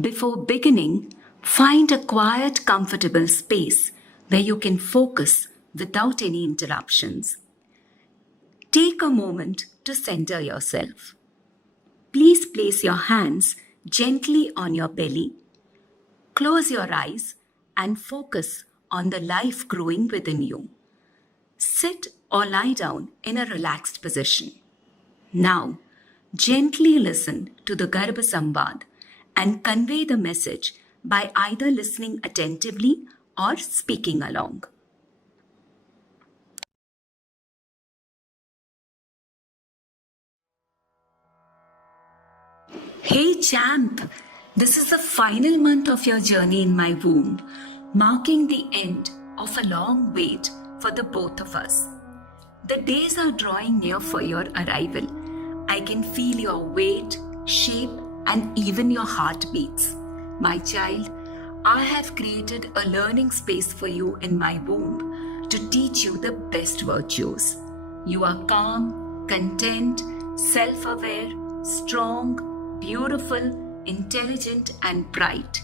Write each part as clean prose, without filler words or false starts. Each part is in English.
Before beginning, find a quiet, comfortable space where you can focus without any interruptions. Take a moment to center yourself. Please place your hands gently on your belly. Close your eyes and focus on the life growing within you. Sit or lie down in a relaxed position. Now, gently listen to the Garbha Samvad and convey the message by either listening attentively or speaking along. Hey champ, this is the final month of your journey in my womb, marking the end of a long wait for the both of us. The days are drawing near for your arrival. I can feel your weight, shape, and even your heartbeats. My child, I have created a learning space for you in my womb to teach you the best virtues. You are calm, content, self-aware, strong, beautiful, intelligent, and bright.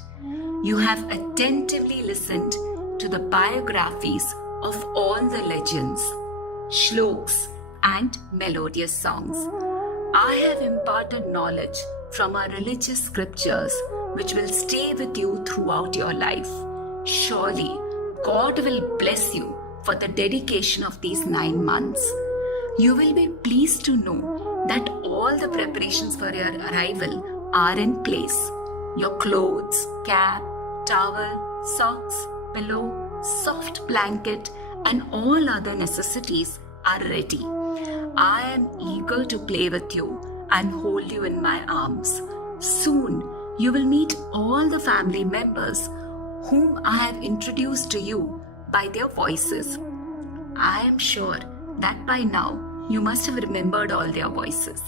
You have attentively listened to the biographies of all the legends, shlokas, and melodious songs. I have imparted knowledge from our religious scriptures which will stay with you throughout your life. Surely, God will bless you for the dedication of these 9 months. You will be pleased to know that all the preparations for your arrival are in place. Your clothes, cap, towel, socks, pillow, soft blanket, and all other necessities are ready. I am eager to play with you and hold you in my arms. Soon, you will meet all the family members whom I have introduced to you by their voices. I am sure that by now you must have remembered all their voices.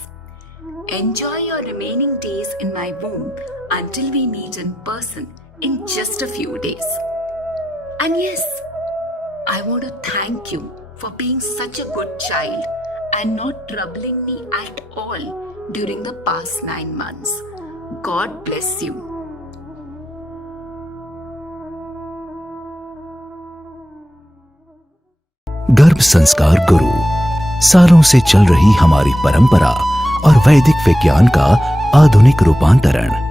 Enjoy your remaining days in my womb until we meet in person in just a few days. And yes, I want to thank you for being such a good child and not troubling me at all during the past 9 months. God bless you. गर्भ संस्कार गुरु, सालों से चल रही हमारी परंपरा और वैदिक विज्ञान का आधुनिक रूपांतरण।